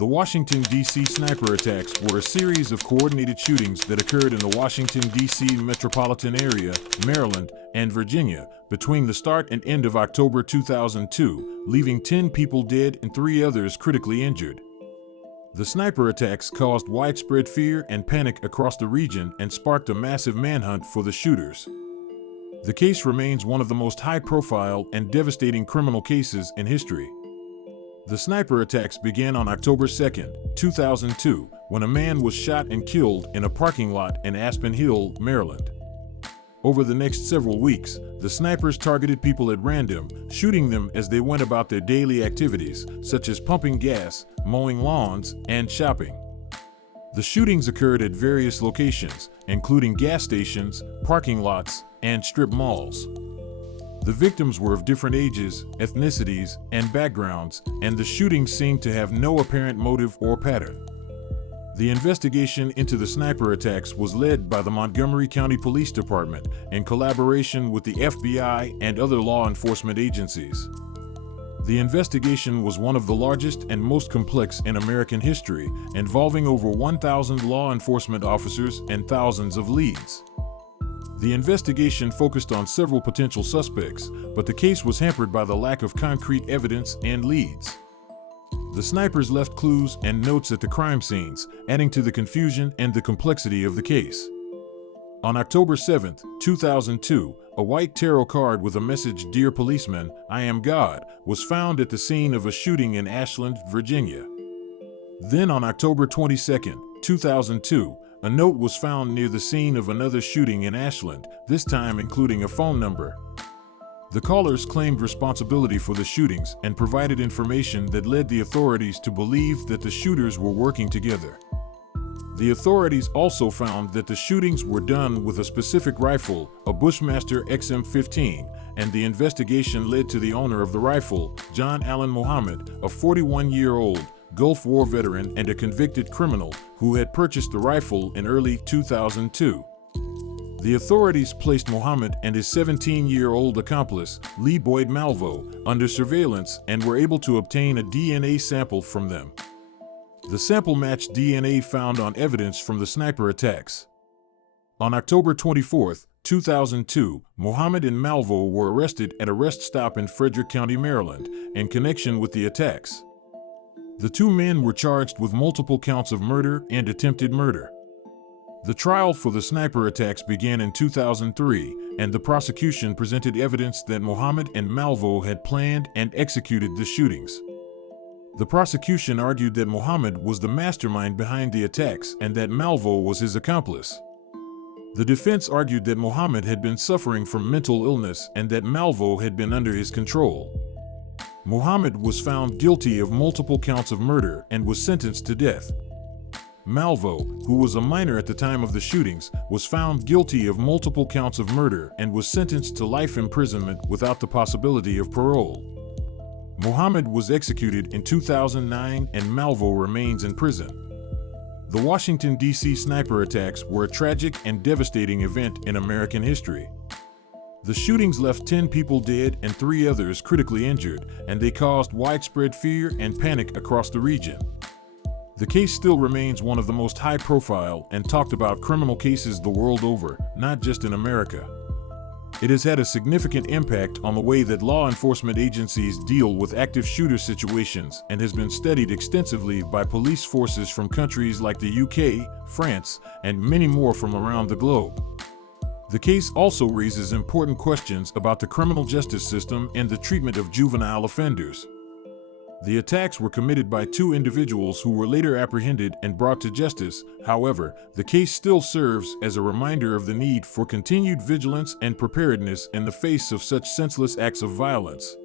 The Washington, D.C. sniper attacks were a series of coordinated shootings that occurred in the Washington, D.C. metropolitan area, Maryland, and Virginia between the start and end of October 2002, leaving 10 people dead and 3 others critically injured. The sniper attacks caused widespread fear and panic across the region and sparked a massive manhunt for the shooters. The case remains one of the most high-profile and devastating criminal cases in history. The sniper attacks began on October 2, 2002, when a man was shot and killed in a parking lot in Aspen Hill, Maryland. Over the next several weeks, the snipers targeted people at random, shooting them as they went about their daily activities, such as pumping gas, mowing lawns, and shopping. The shootings occurred at various locations, including gas stations, parking lots, and strip malls. The victims were of different ages, ethnicities, and backgrounds, and the shootings seemed to have no apparent motive or pattern. The investigation into the sniper attacks was led by the Montgomery County Police Department in collaboration with the FBI and other law enforcement agencies. The investigation was one of the largest and most complex in American history, involving over 1,000 law enforcement officers and thousands of leads. The investigation focused on several potential suspects, but the case was hampered by the lack of concrete evidence and leads. The snipers left clues and notes at the crime scenes, adding to the confusion and the complexity of the case. On October 7, 2002, a white tarot card with a message, "Dear Policeman, I am God," was found at the scene of a shooting in Ashland, Virginia. Then on October 22, 2002, a note was found near the scene of another shooting in Ashland, this time including a phone number. The callers claimed responsibility for the shootings and provided information that led the authorities to believe that the shooters were working together. The authorities also found that the shootings were done with a specific rifle, a Bushmaster XM15, and the investigation led to the owner of the rifle, John Allen Muhammad, a 41-year-old Gulf War veteran and a convicted criminal who had purchased the rifle in early 2002. The authorities placed Muhammad and his 17-year-old accomplice, Lee Boyd Malvo, under surveillance and were able to obtain a DNA sample from them. The sample matched DNA found on evidence from the sniper attacks. On October 24, 2002, Muhammad and Malvo were arrested at a rest stop in Frederick County, Maryland, in connection with the attacks. The 2 men were charged with multiple counts of murder and attempted murder. The trial for the sniper attacks began in 2003, and the prosecution presented evidence that Muhammad and Malvo had planned and executed the shootings. The prosecution argued that Muhammad was the mastermind behind the attacks and that Malvo was his accomplice. The defense argued that Muhammad had been suffering from mental illness and that Malvo had been under his control. Muhammad was found guilty of multiple counts of murder and was sentenced to death. Malvo, who was a minor at the time of the shootings, was found guilty of multiple counts of murder and was sentenced to life imprisonment without the possibility of parole. Muhammad was executed in 2009 and Malvo remains in prison. The Washington, D.C. sniper attacks were a tragic and devastating event in American history. The shootings left 10 people dead and 3 others critically injured, and they caused widespread fear and panic across the region. The case still remains one of the most high-profile and talked about criminal cases the world over, not just in America. It has had a significant impact on the way that law enforcement agencies deal with active shooter situations and has been studied extensively by police forces from countries like the UK, France, and many more from around the globe. The case also raises important questions about the criminal justice system and the treatment of juvenile offenders. The attacks were committed by 2 individuals who were later apprehended and brought to justice. However, the case still serves as a reminder of the need for continued vigilance and preparedness in the face of such senseless acts of violence.